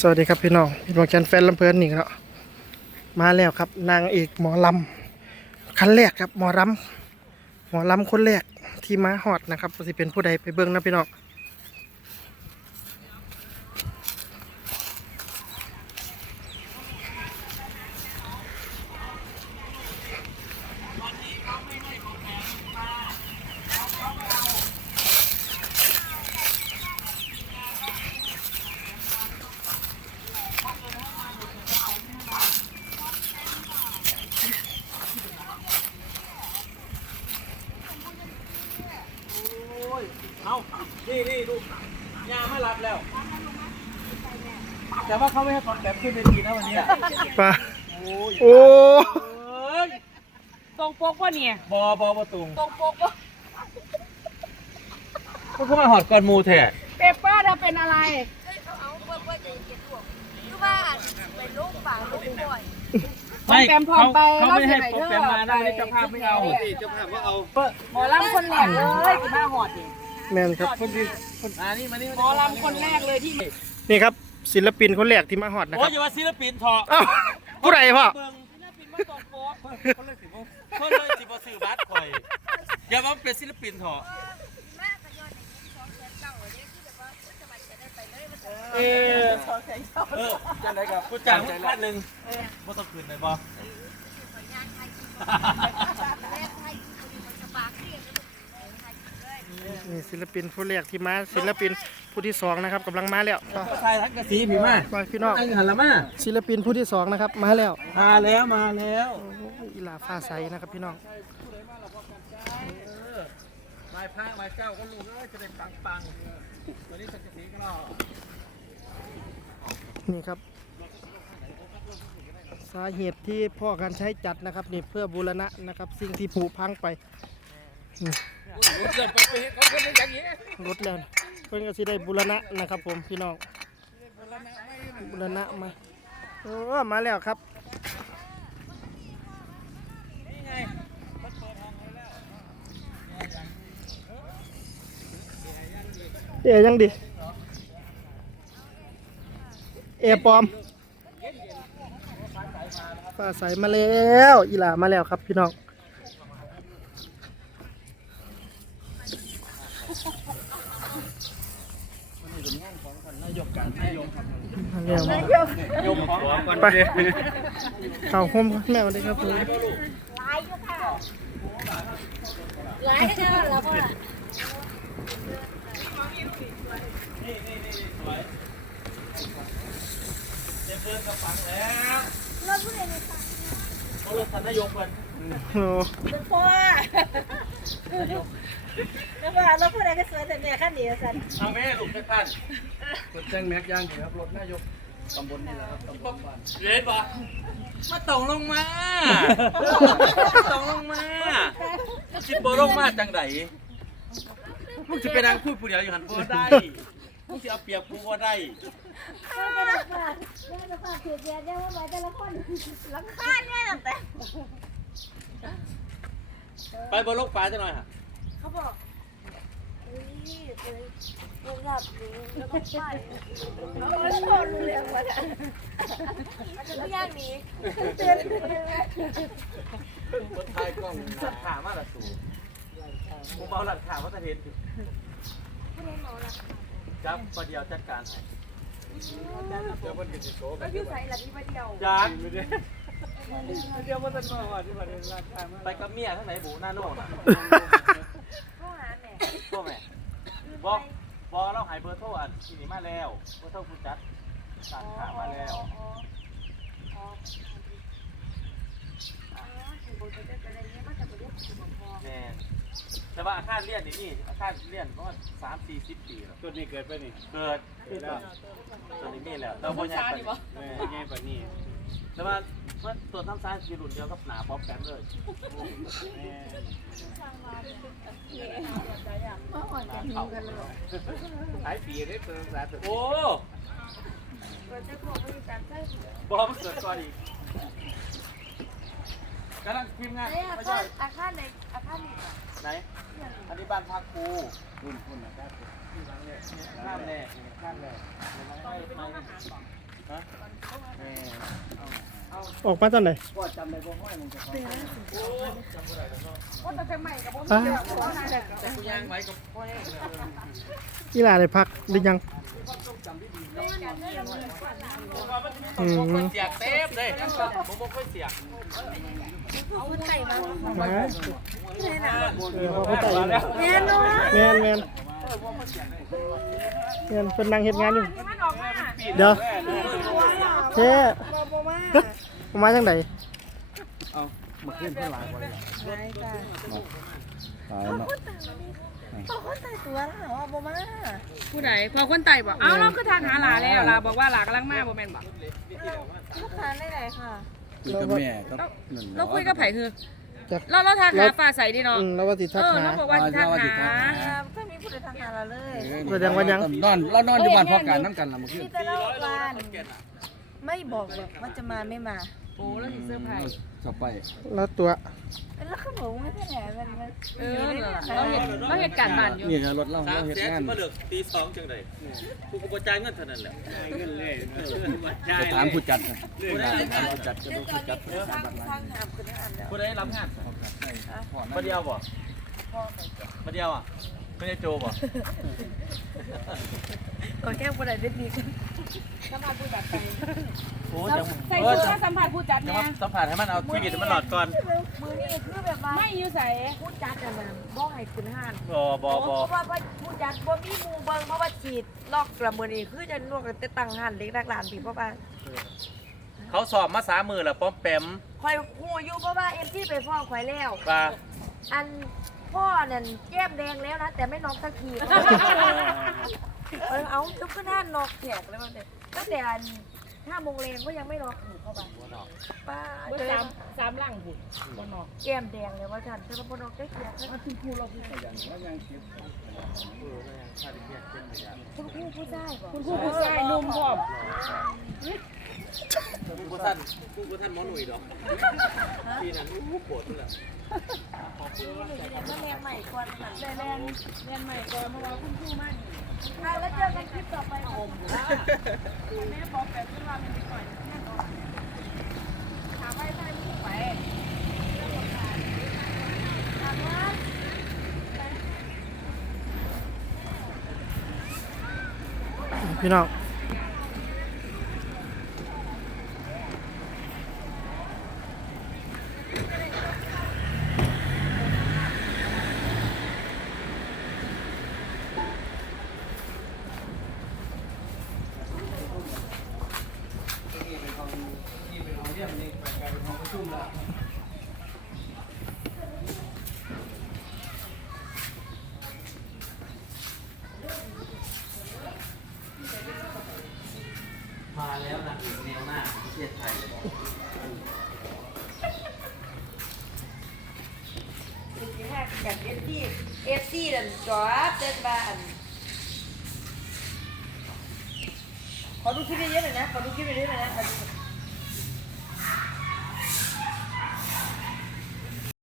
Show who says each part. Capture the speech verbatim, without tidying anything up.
Speaker 1: สวัสดีครับพี่น้องพี่น้องแฟนแฟนลำเพลินนี่เนาะมาแล้วครับนางเอกหมอลำคันแรกครับหมอลำหมอลำคนแรกที่มาฮอดนะครับสิเป็นผู้ใดไปเบิ่งนะพี่น้อง
Speaker 2: เอานี่นี่ดูยาไม่รับแล้วแต่ว่าเขาไม่ให้ความแบบขึ้นเวทีนะวันนี้
Speaker 1: ปะโอ้ย
Speaker 3: ตรงปกวะเนี่ย
Speaker 2: บอบอประตู
Speaker 3: ตรงปกวะ
Speaker 2: ก็เข้ามาหอดก่อนมูแท้
Speaker 3: เปเปอร์เธอเป็นอะไร
Speaker 4: เอาเพื่อเพื่อจะเก็บตัวคือว่าเป็นลูกป่าลูกป่วย
Speaker 2: ไม่เขาเขาไม่ให้โปรแกรมมานะเจ้าภาพไม่เอาเจ้าภาพก็เอา
Speaker 3: หมอลำคนแรกเลยที่มาหอดนี่
Speaker 1: แม่นครับ
Speaker 2: คนที่คนอ่านี่มานี่
Speaker 3: หมอลำคนแรกเลยที่
Speaker 1: นี่ครับศิลปินคนแรกที่มาฮอดนะ
Speaker 2: โอ้
Speaker 1: ค
Speaker 2: ย
Speaker 1: รับ
Speaker 2: อย่าว่าศิลปินเถอะ
Speaker 1: อ้าวผู้ใดพ่อ
Speaker 2: เบิ่งศิลปินมาตกโป๊ะเขาเลยสิบเขาเลยสิบสื่อบัตรคอยอย่าว่าเป็นศิลปินเถอะ
Speaker 4: แม่ก็ย้อนในที่สองแสนเก้าเนี่ยคือแบบว่าจะมาจะได้ไปเลยมันจะ
Speaker 2: เออเออจังไรกับกูจ้างพันหนึ่งไม่ต้องคืนเลยบอ
Speaker 4: ไปงานไทยแรกไทยมันจะปากเรียกแล้วมันไทยเลย
Speaker 1: นี่ศิลปินผู้แรกที่มาศิลปินผู้ที่สองนะครับกำลังมาแล้ว
Speaker 2: ก็ทายทักกระสีผิวมา
Speaker 1: ไปพี่น้อง
Speaker 2: ตั้งหันละมา
Speaker 1: ศิลปินผู้ที่สองนะครับมาแล้ว
Speaker 2: มาแล้วมาแล้ว
Speaker 1: โอ้ยอีหลาฟ้าใสนะครับพี่น้อง
Speaker 2: มาพระมาเจ้าก็รู้เลยจะได้ปังปังวันนี้สักกระสีก็รอ
Speaker 1: นี่ครับสาเหตุที่พ่อการใช้จัดนะครับนี่เพื่อบูรณะนะครับสิ่งที่ผุพังไปนี่
Speaker 2: รู้เกินไปไปเขาคนอย่างนี้
Speaker 1: รถแล้วเพิ่นก็สิได้บูรณะนะครับผมพี่น้องบูรณะมาโอ้มาแล้วครับ
Speaker 2: นี่ไงมันเปิดห้องไว้แล้ว
Speaker 1: เอ๋ยังดิเอปลอมฟ้าใสมาแล้วอีหลามาแล้วครับพี่น้องมาแล้ว
Speaker 2: ยมของก่อน
Speaker 1: ไปเข้าห้องแมวเลยครับผม
Speaker 4: หลายอยู่ค่ะหลายก็จะแล้วก็
Speaker 2: เจ็บเพื่อนกับฝังแล้ว
Speaker 4: รถผู้ใดในฝัน
Speaker 2: เขาเลยทันนายกกัน
Speaker 1: โอ้
Speaker 4: เป็นพ่อแล้วว่ารถผู้ใดก็สวยแต่เนี่ยขั้นเดียวสัน
Speaker 2: เอาแม่ลูกแค่ท่าน
Speaker 5: รถแจ้งแม็กย่างครับรถนายกตำบลนี่แหละครับตำบลบ้าน
Speaker 2: เรียนปะมาตกลงมาตกลงมาจิบโบลงมาจังไดมึงจะไปนั่งพูดผู้เดียวอยู่หันบ่ได้มึงจะเอาเปรียบกูบ่ได้
Speaker 4: ก็ได้ฝากได้ฝากเสียเดียวเนี่ยว่าไว้แต่ละคนลังคาเนี่ยแต่
Speaker 2: ไปบนโลกฟ้าจะหน่อยฮะ
Speaker 4: เขาบอกนี่เลยลงหลับดูแล้วก็ไปเขาไม่ชอบเรื่องมาแล้วมันจะไม่ยากนี้เตือน
Speaker 2: คนไทยกล้องหลักฐานมาละสูผมเอาหลักฐานว่าจะเห็นจับประเดียวจัดการให้
Speaker 5: เจ้าคนกิจโส
Speaker 4: ก็อยู่ใส่ละที่มาเดียว
Speaker 2: จัด
Speaker 5: เดี๋ยวมันจะมาว่าที่บ้านราคามา
Speaker 2: ไปกับเมียทั้งไหนบูหน้าโน่นอ่ะ
Speaker 4: ข้อหาแม่
Speaker 2: พ่อแม่บอกบอกเราหายเบอร์โทรอันที่นี่มาแล้วเบอร์โทรคุณจัดสั่งขามาแล้วแน่แต่ว่าอาคารเรียนนี่นี่อาคารเรียนประมาณสามสี่สิบปีแล้ว
Speaker 5: ตัวนี้เกิดไปนี่
Speaker 2: เกิดตัวนี้มีแล้วเราบ่ใหญ่ปานนี้
Speaker 5: แม่ง่ายปานนี้
Speaker 2: แต่ว่ามันตัวทำซ้ายคือรุ่นเดียวกับหนาป๊อปแปมเลย
Speaker 5: แม่ หลายปีได้ตัวสาตัว
Speaker 2: โอ้บอมันเกิดก่อนอีกกำลังทีมงาน
Speaker 4: ไอ้อา
Speaker 2: ไม่
Speaker 4: คา
Speaker 2: ใช่
Speaker 4: รอาคารในอาคารนี้
Speaker 2: ไหนอันนี้บ้านพักครู
Speaker 5: รุ่นคุณนะครับ
Speaker 2: ข้ามแน่ข้ามแน่
Speaker 5: ข้างเลย
Speaker 2: ไม่ไม่
Speaker 1: ออกมาตอนไหน
Speaker 3: ว่าจะจะใหม่กับผม
Speaker 1: อ่ะ
Speaker 2: แต่กูย่างไว้กับพ่อแห้งเลย
Speaker 1: อีหลาได้พักหรือยังอืม
Speaker 2: เสียกเต็มเลยผมบอกค่อยเสียก
Speaker 4: คุณไต่มา
Speaker 1: มาเออเขาใจ
Speaker 4: แน่นอน
Speaker 1: แมนแมนแมนเป็นนางเฮ็ดงานอยู่
Speaker 3: มันออกมา
Speaker 1: เดี๋ยวเช่
Speaker 4: บอมา
Speaker 1: มาจังได
Speaker 5: มาขึ้นเท่าไหร่บ่ได้
Speaker 4: ใช่จ้ะ
Speaker 5: ตายเนาะ
Speaker 4: พอคนไต่ตัวแล้วเหรอบอมา
Speaker 3: ผู้ใดพอคนไต่บอกเอาเราคือทานหาหลาแล้วลาบอกว่าหลากำลังมาบ่แม่นบอก
Speaker 4: ลูกค้าได้ไหนค่ะ
Speaker 5: คุยกับแม่ครับนั่น
Speaker 3: เราคุยกับไผ่คือ
Speaker 1: จัก
Speaker 3: เราเราทานหาฟ้าใสดิเนาะ
Speaker 1: อืมแล้วว่าสิทั
Speaker 3: เอก อ
Speaker 1: หา
Speaker 3: เราบอกว่าสิทานหา
Speaker 4: ถ้ามีผู้ใดทำงานเราเลย
Speaker 1: แสดงว่ายัง
Speaker 5: นอนเรานอนอยู่บ้านพ่อการน้ำกันละเมื่อคืน
Speaker 4: มีแต่เราวันไม่บอกหรอกว่าจะมาไม่มา
Speaker 3: โอ้แล้วสิเซอร์ไพรส์
Speaker 5: จะไป
Speaker 1: แล้วตัว
Speaker 4: แล้วขนมไม่ใช่ไหนมันมัน
Speaker 3: เออเราเห็นเราเห็นการบ้านอยู่
Speaker 5: นี่รถเรา
Speaker 2: สา
Speaker 5: เรา
Speaker 2: ม
Speaker 5: เฮ็ด
Speaker 2: แสน
Speaker 5: งาน
Speaker 2: มาเหลือตีสองจังไดกูก็บ่จ่ายเงินเท่านั้นแหละ
Speaker 5: จะถามผู้จัดนะผู้จัดจะ
Speaker 4: เดี๋
Speaker 5: ดู
Speaker 4: ยวตอน
Speaker 5: ผู้จั
Speaker 4: นี้
Speaker 5: ด
Speaker 4: คือสร้างสร้างหามกันอันแล้ว
Speaker 2: กูได้รับงานมาเดียวบ่มาเดียวอ่ะไม่ได้โจบ่
Speaker 4: ก่อนแก้ผู้ใดเด็ดดีกัน
Speaker 3: สัมผัสผู้จัดไป
Speaker 2: โอ้จัง
Speaker 3: ใส่
Speaker 2: เออ
Speaker 3: ชุดมาสัมผัสผู้จัด
Speaker 2: จะ
Speaker 3: เนี่
Speaker 2: มาย สัมผัสให้มันเอาชีวิตมันหลอดก่อน
Speaker 4: มือนี่คือแบบว่า
Speaker 3: ไม่อยู่ใส่
Speaker 4: ผู้จัดอะมันบ้องให้ขึ้นห้าน
Speaker 2: บ่บ่
Speaker 4: เพ
Speaker 2: บ่
Speaker 4: ราะว่าผู้จัดบ่มีหมู่เบิ่งเพราะว่าฉีดลอกกระมือนี่คือจะนวกกันแต่ตั้งห้านเล็กนักหลานพี่เพราะว่า
Speaker 2: เขาสอบมาสามมือแล้วป้อมแปม
Speaker 4: คอยหูอยู่เพราะว่าเอ็มที่ไปฟ้องข่อยแล้ว
Speaker 2: ว่า
Speaker 4: อันพ่อนั่นแก้มแดงแล้วนะ แต่ไม่นอกสักทีเออเอาลุกขึ้นห้านนอกแขกแล้วมันเนี่ยตั้งแต่อันห้าโมงเรงก็ยังไม่นอกหนูเข้าไปป้า
Speaker 3: เมื่อ
Speaker 4: เจอ
Speaker 3: สามสามหลังผุดบนนอก
Speaker 4: แก้มแดงเลยว่าฉันแต่ละคนนอกได้เขียนแล้วคุณครูเราคุณครูผู้ชายบอก
Speaker 3: คุณครูผู้ชายนุ่มพร้อม
Speaker 2: กูบ่ท่านกูบ่ท่านหมอหนุ่ยดอกปีนั้นกูปวดนั่นแหละ
Speaker 4: นี่หนูจะเรียนว่าแรงใหม่ก่อนค่ะ
Speaker 3: แต่เรียนเรียนใหม่ก่อนเพราะว่าคุณครูมานี่
Speaker 4: อ่ะแล้วเจอกันคลิปต่อไปค่ะ
Speaker 3: แม่บอกแบบขึ้นมาเป็นนิดหน่อยแน่นอนถามว่าใช่ไม่ไป
Speaker 4: ถามว่า
Speaker 1: พี่น้อง
Speaker 2: มาแล้วนะแนวหน้าประเทศไทย
Speaker 4: เป็นที่ห้ากับเอฟซีเอฟซีนั่นจอดเต้นบ้านขอดูคลิปเยอะๆหน่อยนะขอดูคลิปเยอะๆหน่อยนะ